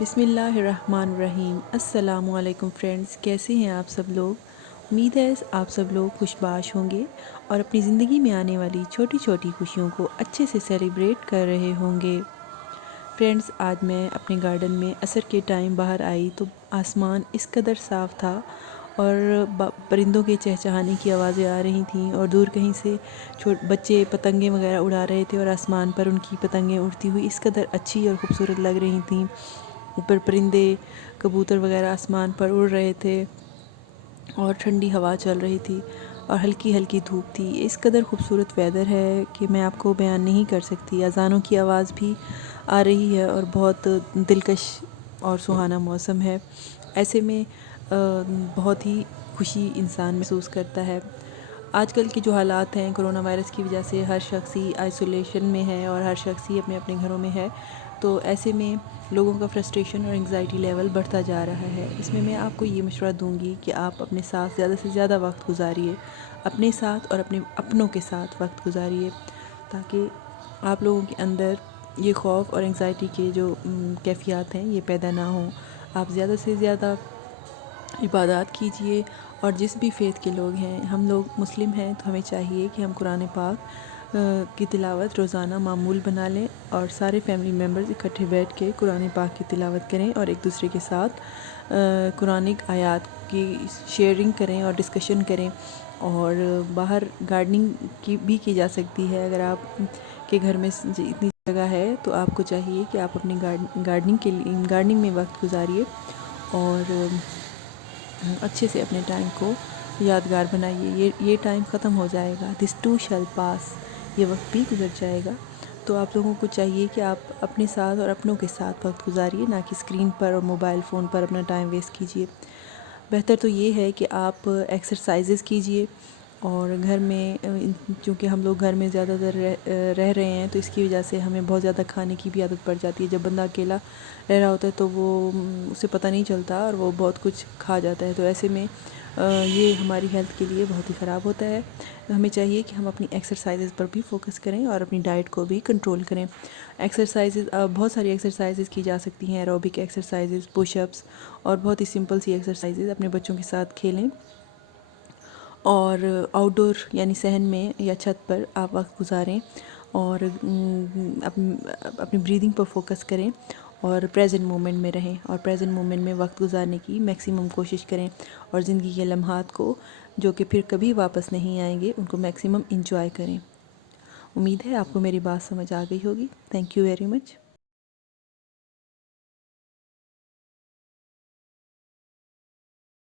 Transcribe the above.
بسم اللہ الرحمن الرحیم۔ السلام علیکم فرینڈز، کیسے ہیں آپ سب لوگ؟ امید ہے آپ سب لوگ خوش باش ہوں گے اور اپنی زندگی میں آنے والی چھوٹی چھوٹی خوشیوں کو اچھے سے سیلیبریٹ کر رہے ہوں گے۔ فرینڈز، آج میں اپنے گارڈن میں عصر کے ٹائم باہر آئی تو آسمان اس قدر صاف تھا اور پرندوں کے چہچہانے کی آوازیں آ رہی تھیں اور دور کہیں سے بچے پتنگیں وغیرہ اڑا رہے تھے اور آسمان پر ان کی پتنگیں اڑتی ہوئی اس قدر اچھی اور خوبصورت لگ رہی تھیں۔ اوپر پرندے کبوتر وغیرہ آسمان پر اڑ رہے تھے اور ٹھنڈی ہوا چل رہی تھی اور ہلکی ہلکی دھوپ تھی۔ اس قدر خوبصورت ویدر ہے کہ میں آپ کو بیان نہیں کر سکتی۔ اذانوں کی آواز بھی آ رہی ہے اور بہت دلکش اور سہانا موسم ہے۔ ایسے میں بہت ہی خوشی انسان محسوس کرتا ہے۔ آج کل کے جو حالات ہیں کرونا وائرس کی وجہ سے ہر شخص ہی آئسولیشن میں ہے اور ہر شخص ہی اپنے اپنے گھروں میں ہے، تو ایسے میں لوگوں کا فرسٹریشن اور انگزائٹی لیول بڑھتا جا رہا ہے۔ اس میں آپ کو یہ مشورہ دوں گی کہ آپ اپنے ساتھ زیادہ سے زیادہ وقت گزاریے، اپنے ساتھ اور اپنے اپنوں کے ساتھ وقت گزاریے، تاکہ آپ لوگوں کے اندر یہ خوف اور انگزائٹی کے جو کیفیات ہیں یہ پیدا نہ ہوں۔ آپ زیادہ سے زیادہ عبادات کیجئے، اور جس بھی فیتھ کے لوگ ہیں، ہم لوگ مسلم ہیں تو ہمیں چاہیے کہ ہم قرآن پاک کی تلاوت روزانہ معمول بنا لیں اور سارے فیملی ممبرز اکٹھے بیٹھ کے قرآن پاک کی تلاوت کریں اور ایک دوسرے کے ساتھ قرآنک آیات کی شیئرنگ کریں اور ڈسکشن کریں۔ اور باہر گارڈننگ کی جا سکتی ہے۔ اگر آپ کے گھر میں اتنی جگہ ہے تو آپ کو چاہیے کہ آپ اپنی گارڈننگ میں وقت گزاریے اور اچھے سے اپنے ٹائم کو یادگار بنائیے۔ یہ ٹائم ختم ہو جائے گا، دس ٹو شیل پاس، یہ وقت بھی گزر جائے گا۔ تو آپ لوگوں کو چاہیے کہ آپ اپنے ساتھ اور اپنوں کے ساتھ وقت گزاریے، نہ کہ اسکرین پر اور موبائل فون پر اپنا ٹائم ویسٹ کیجیے۔ بہتر تو یہ ہے کہ آپ ایکسرسائزز کیجیے، اور گھر میں چونکہ ہم لوگ گھر میں زیادہ تر رہ رہے ہیں تو اس کی وجہ سے ہمیں بہت زیادہ کھانے کی بھی عادت پڑ جاتی ہے۔ جب بندہ اکیلا رہ رہا ہوتا ہے تو وہ اسے پتہ نہیں چلتا اور وہ بہت کچھ کھا جاتا ہے، تو ایسے میں یہ ہماری ہیلتھ کے لیے بہت ہی خراب ہوتا ہے۔ ہمیں چاہیے کہ ہم اپنی ایکسرسائزز پر بھی فوکس کریں اور اپنی ڈائٹ کو بھی کنٹرول کریں۔ ایکسرسائزز بہت ساری ایکسرسائزز کی جا سکتی ہیں، ایروبک ایکسرسائزز، پش اپس، اور بہت ہی سمپل سی ایکسرسائزز اپنے بچوں کے ساتھ کھیلیں، اور آؤٹ ڈور یعنی صحن میں یا چھت پر آپ وقت گزاریں اور اپنی بریدنگ پر فوکس کریں اور پریزنٹ مومنٹ میں رہیں، اور پریزنٹ مومنٹ میں وقت گزارنے کی میکسیمم کوشش کریں، اور زندگی کے لمحات کو جو کہ پھر کبھی واپس نہیں آئیں گے ان کو میکسیمم انجوائے کریں۔ امید ہے آپ کو میری بات سمجھ آ گئی ہوگی۔ Thank you very much.